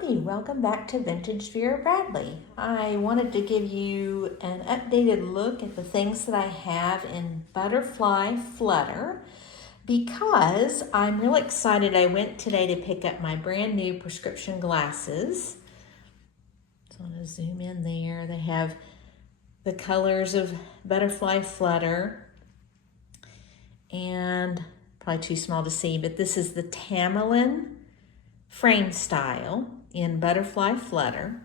Howdy, welcome back to Vintage Vera Bradley. I wanted to give you an updated look at the things that I have in Butterfly Flutter because I'm really excited. I went today to pick up my brand new prescription glasses. So I'm going to zoom in there. They have the colors of Butterfly Flutter and probably too small to see, but this is the Tamlyn frame style in Butterfly Flutter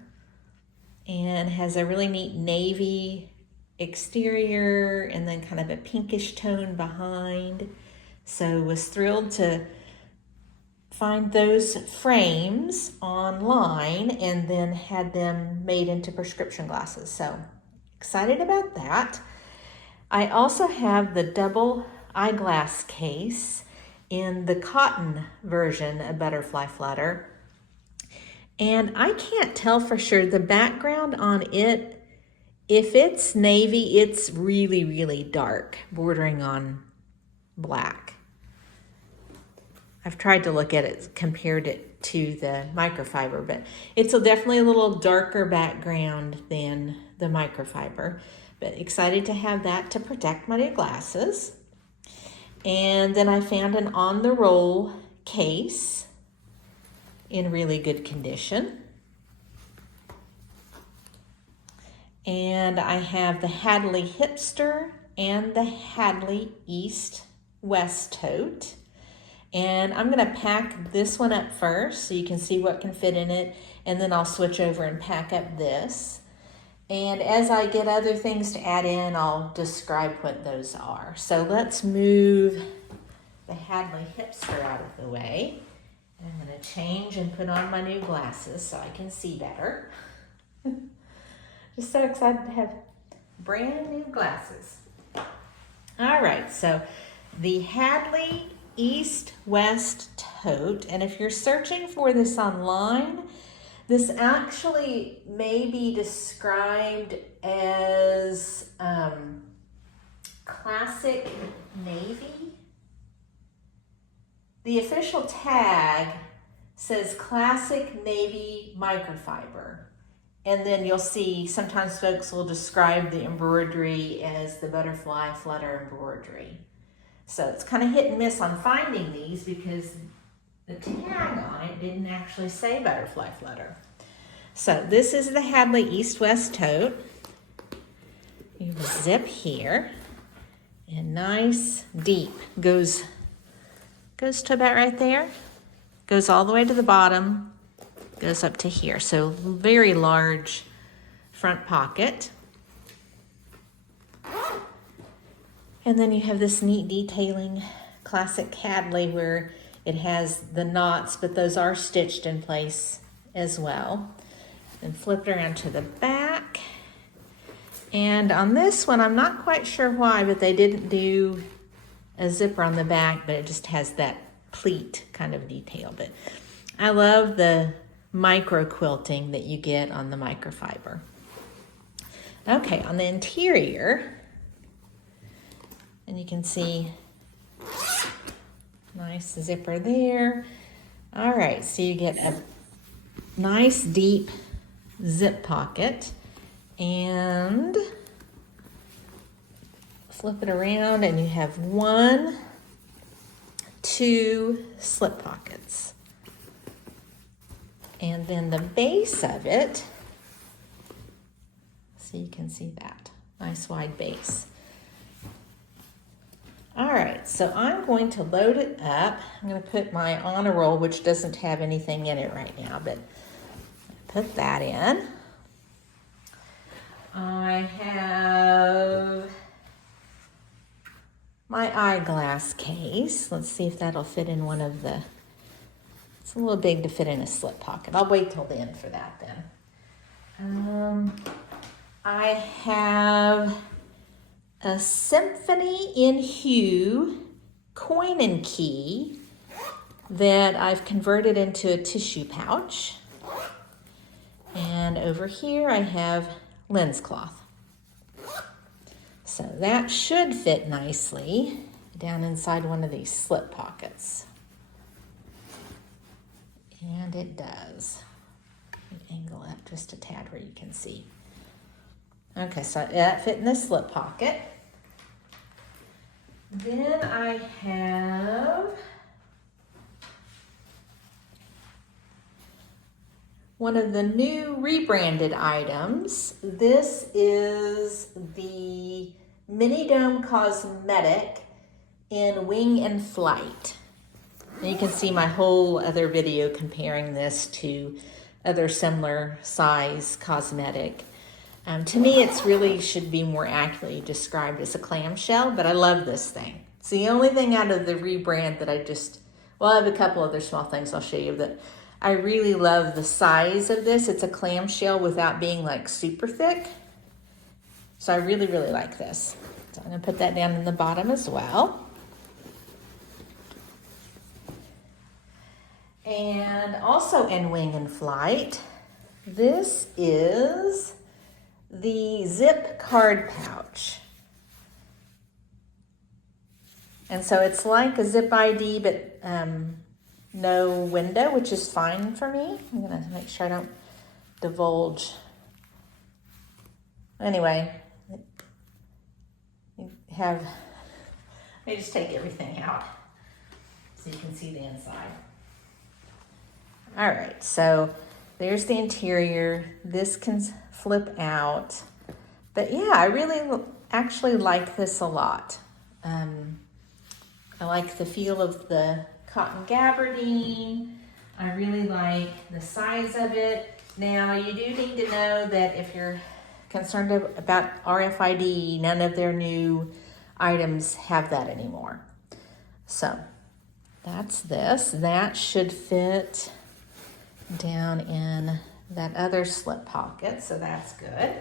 and has a really neat navy exterior and then kind of a pinkish tone behind. So was thrilled to find those frames online and then had them made into prescription glasses. So excited about that. I also have the double eyeglass case in the cotton version of Butterfly Flutter. And I can't tell for sure the background on it. If it's navy, it's really, really dark, bordering on black. I've tried to look at it, compared it to the microfiber, but it's definitely a little darker background than the microfiber. But excited to have that to protect my new glasses. And then I found an on-the-roll case in really good condition. And I have the Hadley Hipster and the Hadley East-West Tote. And I'm gonna pack this one up first so you can see what can fit in it, and then I'll switch over and pack up this. And as I get other things to add in, I'll describe what those are. So let's move the Hadley Hipster out of the way. And I'm gonna change and put on my new glasses so I can see better. Just so excited to have brand new glasses. All right, so the Hadley East-West Tote, and if you're searching for this online, this actually may be described as Classic Navy. The official tag says Classic Navy Microfiber. And then you'll see sometimes folks will describe the embroidery as the Butterfly Flutter Embroidery. So it's kind of hit and miss on finding these because the tag on it didn't actually say Butterfly Flutter. So this is the Hadley East-West Tote. You have a zip here, and nice deep, goes to about right there, goes all the way to the bottom, goes up to here. So very large front pocket. And then you have this neat detailing, classic Hadley, where it has the knots, but those are stitched in place as well. And flipped around to the back. And on this one, I'm not quite sure why, but they didn't do a zipper on the back, but it just has that pleat kind of detail. But I love the micro quilting that you get on the microfiber. Okay, on the interior, and you can see nice zipper there. All right, so you get a nice deep zip pocket and flip it around and you have 1, 2 slip pockets. And then the base of it, so you can see that, nice wide base. All right, so I'm going to load it up. I'm going to put my honor roll, which doesn't have anything in it right now, but put that in. I have my eyeglass case. Let's see if that'll fit in one of the, it's a little big to fit in a slip pocket. I'll wait till the end for that then. I have a Symphony in Hue coin and key that I've converted into a tissue pouch. And over here I have lens cloth. So that should fit nicely down inside one of these slip pockets. And it does. angle up just a tad where you can see. Okay, so that fit in this slip pocket. Then I have one of the new rebranded items. This is the Medium Cosmetic in Wing and Flight. And you can see my whole other video comparing this to other similar size cosmetic. To me, it's really should be more accurately described as a clamshell, but I love this thing. It's the only thing out of the rebrand that well, I have a couple other small things I'll show you, but I really love the size of this. It's a clamshell without being like super thick. So I really, really like this. So I'm gonna put that down in the bottom as well. And also in Wing and Flight, this is the zip card pouch. And so it's like a zip ID, but no window, which is fine for me. I'm gonna make sure I don't divulge. Anyway, let me just take everything out so you can see the inside. All right, so there's the interior. This can flip out. But yeah, I really actually like this a lot. I like the feel of the cotton gabardine. I really like the size of it. Now, you do need to know that if you're concerned about RFID, none of their new items have that anymore. So that's this. That should fit down in that other slip pocket, so that's good.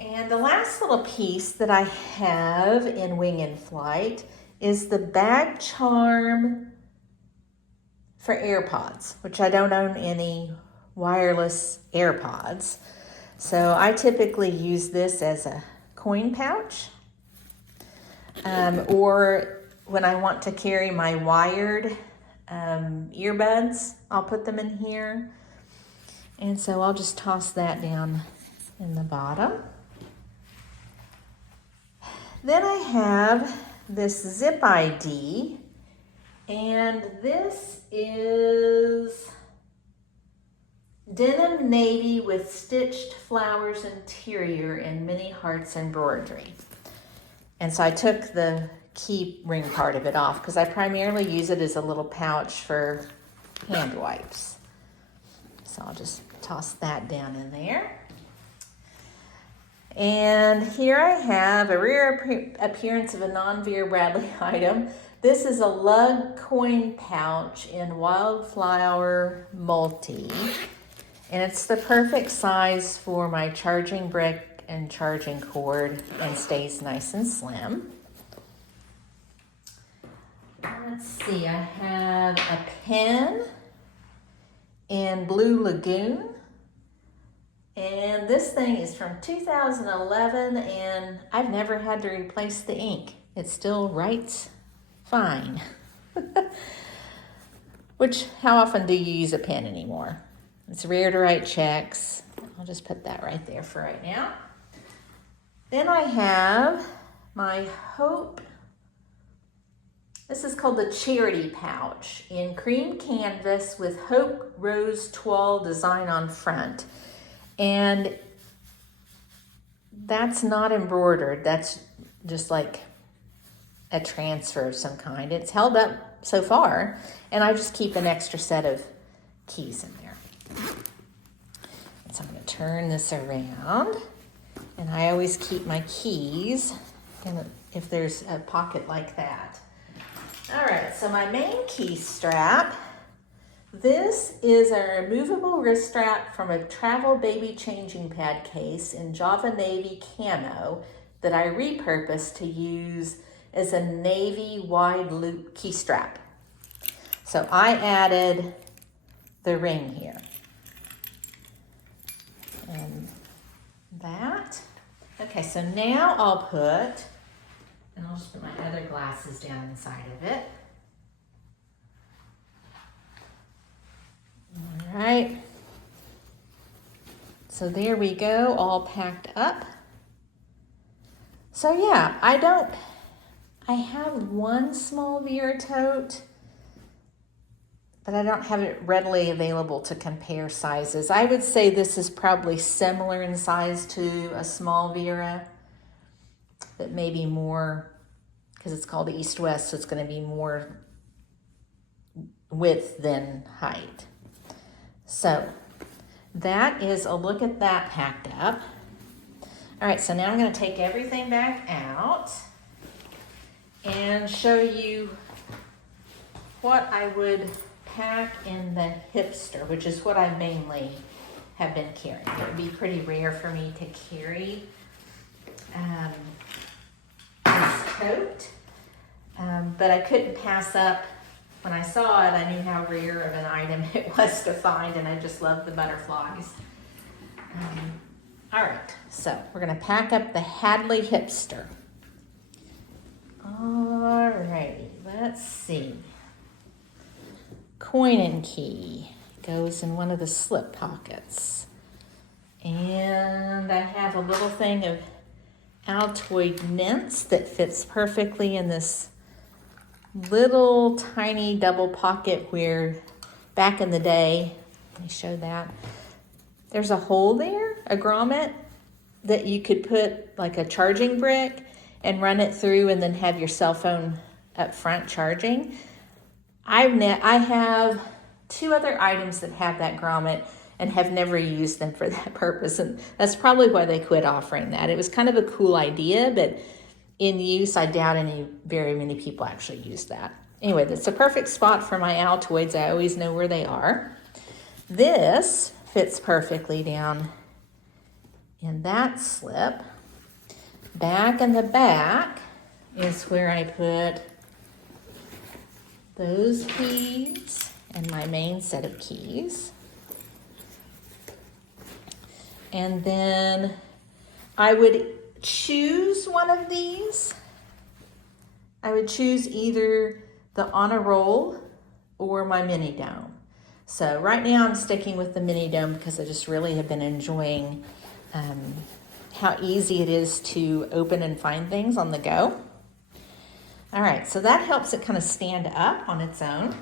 And the last little piece that I have in Wing and Flight is the bag charm for AirPods, which I don't own any wireless AirPods. So I typically use this as a coin pouch, or when I want to carry my wired earbuds, I'll put them in here. And so I'll just toss that down in the bottom. Then I have this zip ID, and this is denim navy with stitched flowers interior and mini hearts embroidery. And so I took the key ring part of it off because I primarily use it as a little pouch for hand wipes. So I'll just toss that down in there. And here I have a rare appearance of a non-Vera Bradley item. This is a lug coin pouch in Wildflower Multi. And it's the perfect size for my charging brick and charging cord and stays nice and slim. Let's see, I have a pen in Blue Lagoon. And this thing is from 2011, and I've never had to replace the ink. It still writes fine. Which, how often do you use a pen anymore? It's rare to write checks. I'll just put that right there for right now. Then I have my Hope. This is called the Charity Pouch in cream canvas with Hope Rose Toile design on front. And that's not embroidered. That's just like a transfer of some kind. It's held up so far, and I just keep an extra set of keys in there. So I'm going to turn this around, and I always keep my keys if there's a pocket like that. All right, so my main key strap. This is a removable wrist strap from a travel baby changing pad case in Java Navy Camo that I repurposed to use as a navy wide loop key strap. So I added the ring here. And that. Okay, so now I'll just put my other glasses down inside of it. All right, So there we go, all packed up. So yeah, I have one small Vera tote, but I don't have it readily available to compare sizes. I would say this is probably similar in size to a small Vera, but maybe more, because it's called East-West, so it's going to be more width than height. So that is a look at that packed up. All right, so now I'm going to take everything back out and show you what I would pack in the Hipster, which is what I mainly have been carrying. It would be pretty rare for me to carry this tote, but I couldn't pass up. When I saw it, I knew how rare of an item it was to find, and I just love the butterflies. All right, so we're gonna pack up the Hadley Hipster. All righty, let's see. Coin and key goes in one of the slip pockets. And I have a little thing of Altoid mints that fits perfectly in this little tiny double pocket where back in the day, let me show that, there's a hole there, a grommet, that you could put like a charging brick and run it through and then have your cell phone up front charging. I have two other items that have that grommet and have never used them for that purpose, and that's probably why they quit offering that. It was kind of a cool idea, but in use, I doubt very many people actually use that. Anyway, that's a perfect spot for my Altoids. I always know where they are. This fits perfectly down in that slip. Back in the back is where I put those keys and my main set of keys. And then I would choose one of these. I would choose either the On a Roll or my mini dome. So right now I'm sticking with the mini dome because I just really have been enjoying how easy it is to open and find things on the go. All right, so that helps it kind of stand up on its own.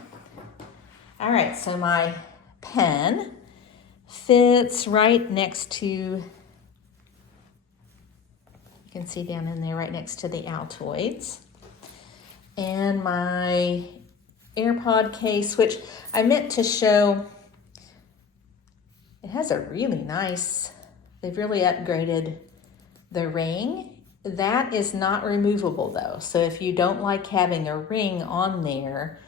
All right, so my pen fits right next to, you can see down in there right next to the Altoids. And my AirPod case, which I meant to show, it has a really nice, they've really upgraded the ring. That is not removable though. So if you don't like having a ring on there,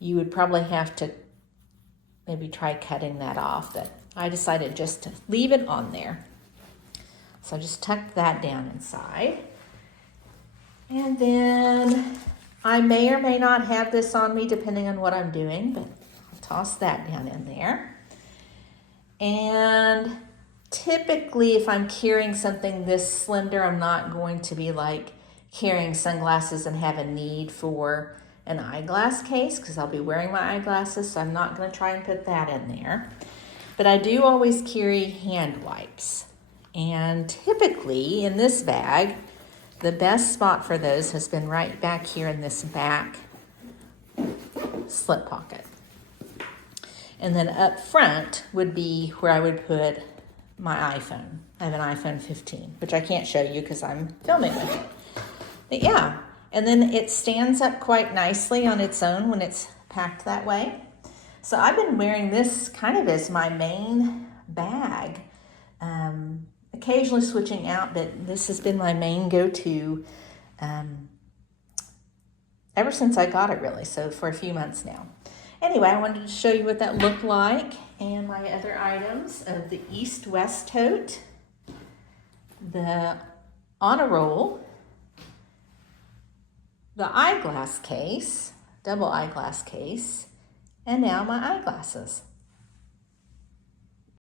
you would probably have to maybe try cutting that off, but I decided just to leave it on there. So I just tucked that down inside. And then I may or may not have this on me depending on what I'm doing, but I'll toss that down in there. And typically if I'm carrying something this slender, I'm not going to be like carrying sunglasses and have a need for an eyeglass case because I'll be wearing my eyeglasses, so I'm not going to try and put that in there. But I do always carry hand wipes. And typically in this bag, the best spot for those has been right back here in this back slip pocket. And then up front would be where I would put my iPhone. I have an iPhone 15, which I can't show you because I'm filming with it. But yeah, and then it stands up quite nicely on its own when it's packed that way. So I've been wearing this kind of as my main bag. Occasionally switching out, but this has been my main go-to ever since I got it really, so for a few months now. Anyway, I wanted to show you what that looked like and my other items of the East-West tote, the On a Roll, the eyeglass case, double eyeglass case, and now my eyeglasses.